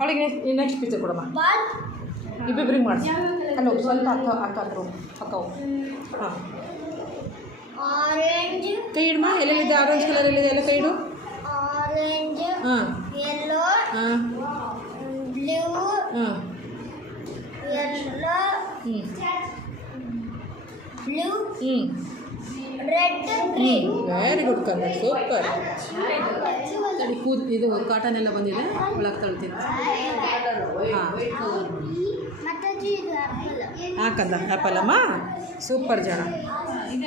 ಅವಳಿಗೆ next picture ಕೊಡಮ್ಮ. ಇಬ್ಬಿಬ್ರಿಗೆ ಮಾಡಿಸಿ. ಅಲ್ಲ ಸ್ವಲ್ಪ ಹಾಕಾದ್ರು ಹಾಕವು. ಹಾಂ, ಕೈ ಇಡಮ್ಮ. ಎಲ್ಲೆಲ್ಲಿದೆ ಆರೆಂಜ್ ಕಲರ್ ಎಲ್ಲಿದೆ ಎಲ್ಲ ಕೈ ಇಡು. ಆರೆಂಜ್, ಹಾಂ, ಯೆಲ್ಲೋ, ಹಾಂ, ಬ್ಲೂ, ಹಾಂ, yellow, blue, red, green. Very good colour, super. ಇದು ಕಾಟನ್ ಎಲ್ಲ ಬಂದಿದೆ, ಒಳಗೆ ತಳ್ತೀನಿ. ಹಾಂ, ಹಾಕಂದ ಆ್ಯಪಲ್ ಅಮ್ಮ, ಸೂಪರ್ ಜನ.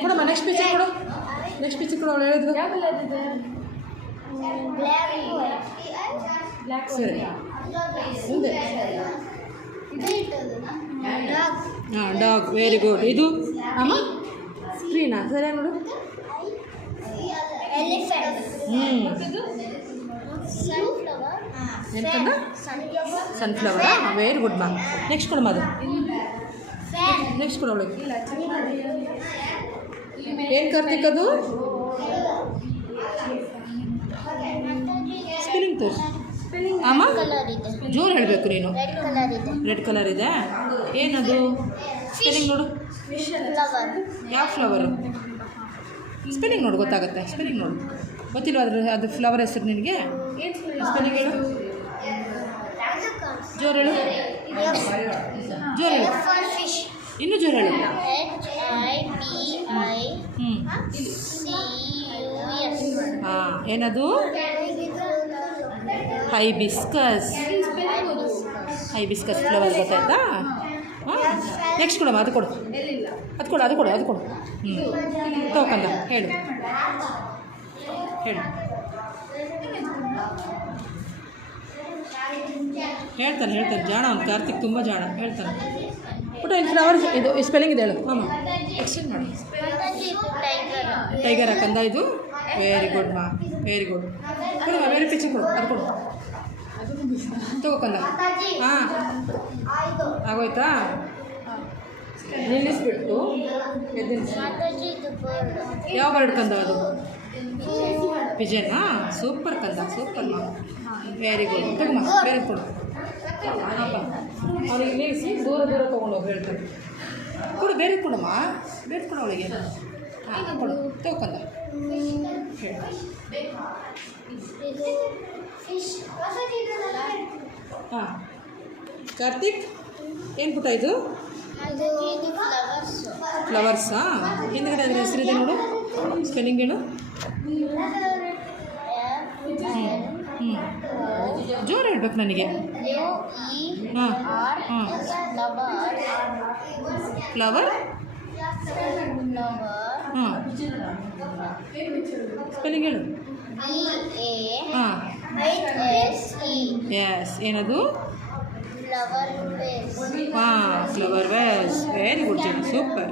ಕೊಡಮ್ಮ ನೆಕ್ಸ್ಟ್ ಪಿಕ್ಚರ್ ಕೊಡು. ನೆಕ್ಸ್ಟ್ ಪಿಕ್ಚರ್ ಕೊಡು. ಅವಳು ಹೇಳಿದ್ರು ಸರಿ ಮುಂದೆ. ಹಾಂ, ಡಾಗ್, ವೆರಿ ಗುಡ್. ಇದು ಅಮ್ಮ ಸ್ಕ್ರೀನಾ ಸರಿಯಾಗಿ ನೋಡು. ಎಂತಂದ ಸನ್ಫ್ಲವರಾ? ವೆರಿ ಗುಡ್ ಮಾ. ನೆಕ್ಸ್ಟ್ ಕೊಡಮ್ಮ ಅದು. ನೆಕ್ಸ್ಟ್ ಕೊಡು ಅವಳಿಗೆ. ಏನು ಕಾರ್ತಿಕ್ ಅದು? ಸ್ಪೆಲ್ಲಿಂಗ್ ತೋರಿಸು ಅಮ್ಮ. ಜೋರು ಹೇಳಬೇಕು ನೀನು. ರೆಡ್ ಕಲರ್ ಇದೆ. ಏನದು ಸ್ಪೆಲ್ಲಿಂಗ್ ನೋಡು. ಯಾವ ಫ್ಲವರು? ಸ್ಪೆಲ್ಲಿಂಗ್ ನೋಡು, ಗೊತ್ತಾಗುತ್ತೆ. ಸ್ಪೆಲ್ಲಿಂಗ್ ನೋಡು. ಗೊತ್ತಿಲ್ಲ ಅದು ಫ್ಲವರ್ ಹೆಸರು ನಿನಗೆ? ಸ್ಪೆಲ್ಲಿಂಗ್ ಹೇಳು. ಜೋರು ಹೇಳು. ಜೋರು ಹೇಳು. ಇನ್ನೂ ಜೋರು ಹೇಳು. ಹಾಂ, ಏನದು? ಹೈಬಿಸ್ಕಸ್. ಹೈಬಿಸ್ಕಸ್ ಫ್ಲವರ್ ಗೊತ್ತಾಯ್ತಾ? ಹಾಂ, ನೆಕ್ಸ್ಟ್ ಕೊಡಮ್ಮ. ಅದು ಕೊಡು, ಅದು ಕೊಡು, ಅದು ಕೊಡು, ಅದು ಕೊಡು. ತಗೊಂಡ ಹೇಳು ಹೇಳು. ಹೇಳ್ತಾನೆ ಜಾಣ ಅವ್ನು ಕಾರ್ತಿಕ್, ತುಂಬ ಜಾಣ. ಹೇಳ್ತಾನೆ. ಬಟ್ ಇಲ್ಲಿ ಫ್ಲವರ್ಸ್ ಇದು ಸ್ಪೆಲ್ಲಿಂಗ್ ಇದೆ ಹೇಳು. ಹಾಂ, ಎಕ್ಸ್ಚೇಂಜ್ ಮಾಡಿ. ಟೈಗರ್ ಹಾಕಂದ ಇದು. ವೆರಿ ಗುಡ್ ಮಾ, ವೆರಿ ಗುಡ್. ಕೊಡು, ವೆರಿ ಪಿಕ್ಚರ್ ಕೊಡು, ಅದು ಕೊಡು. ತಗೋಕಂದ. ಹಾಂ, ಆಗೋಯ್ತಾ? ನಿಲ್ಲಿಸ್ಬಿಟ್ಟು ಯಾವ ಬರ್ಡ್ ಕಂದ ಅದು? ಪಿಜನ್. ಸೂಪರ್ ಕಂದ, ಸೂಪರ್ ಮಾ, ವೆರಿ ಗುಡ್. ತಗೊಮ್ಮ, ಬೇರೆ ಕೊಡು. ಅವನಿಗೆ ನಿಲ್ಲಿಸಿ ದೂರ ತೊಗೊಂಡೋಗಿ ಹೇಳ್ತಾರೆ. ಕೊಡು, ಬೇರೆ ಕೊಡಮ್ಮ, ಬೇರೆ ಕೊಡು ಅವಳಿಗೆ. ಹಾಂ, ಕೊಡು, ತಗೊಂಡ ಹೇಳಿ. ಹಾಂ, ಕಾರ್ತಿಕ್ ಏನು ಪುಟ್ಟ ಇದು? ಫ್ಲವರ್ಸಾ? ಹಿಂದ್ಗಡೆ ಅದ್ರ ಹೆಸರಿದೆ ನೋಡು. ಸ್ಪೆಲ್ಲಿಂಗ್ ಏನು? ಜೋರು ಹೇಳ್ಬೇಕು ನನಗೆ. ಹಾಂ, ಹಾಂ, ಫ್ಲವರ್. ಹಾಂ, ಸ್ಪೆಲ್ಲಿಂಗ್ ಹೇಳು. ಹಾಂ, ಎಸ್. ಏನದು? ಹಾಂ, ಫ್ಲವರ್ ವೇಸ್. ವೆರಿ ಗುಡ್ ಜನ, ಸೂಪರ್.